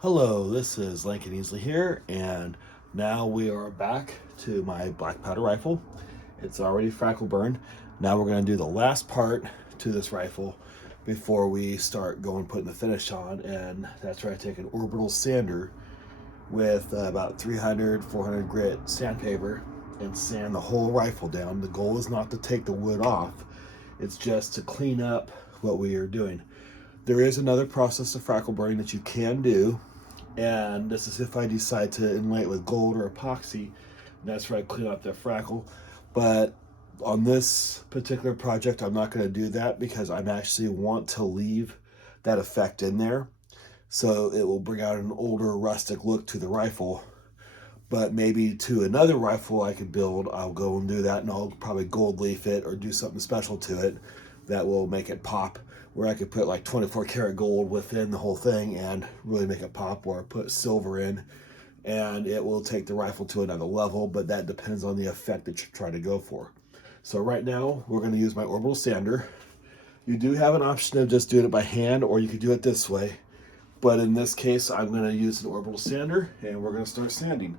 Hello, this is Lincoln Easley here, and now we are back to my black powder rifle. It's already frackle burned. Now we're going to do the last part to this rifle before we start going putting the finish on, and that's where I take an orbital sander with about 300, 400 grit sandpaper and sand the whole rifle down. The goal is not to take the wood off, it's just to clean up what we are doing. There is another process of frackle burning that you can do, and this is if I decide to inlay it with gold or epoxy. That's where I clean up the frackle. But on this particular project, I'm not going to do that because I actually want to leave that effect in there. So it will bring out an older rustic look to the rifle. But maybe to another rifle I could build, I'll go and do that, and I'll probably gold leaf it or do something special to it that will make it pop, where I could put like 24 karat gold within the whole thing and really make it pop, or put silver in, and it will take the rifle to another level. But that depends on the effect that you're trying to go for. So right now we're going to use my orbital sander. You do have an option of just doing it by hand, or you could do it this way, but in this case I'm going to use an orbital sander, and we're going to start sanding.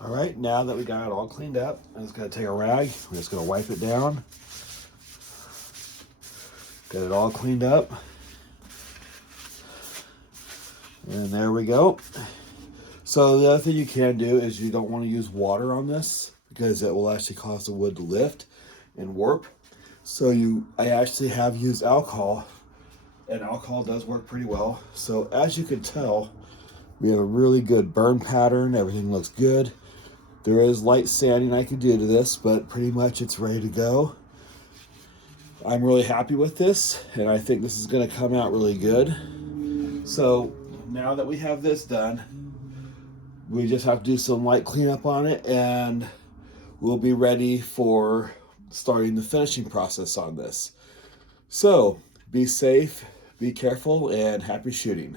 All right, now that we got it all cleaned up, I'm just going to take a rag. I'm just going to wipe it down. Get it all cleaned up. And there we go. So the other thing you can do is you don't want to use water on this because it will actually cause the wood to lift and warp. So I actually have used alcohol, and alcohol does work pretty well. So as you can tell, we have a really good burn pattern. Everything looks good. There is light sanding I could do to this, but pretty much it's ready to go. I'm really happy with this, and I think this is going to come out really good. So now that we have this done, We just have to do some light cleanup on it, and we'll be ready for starting the finishing process on this. So be safe, be careful, and happy shooting.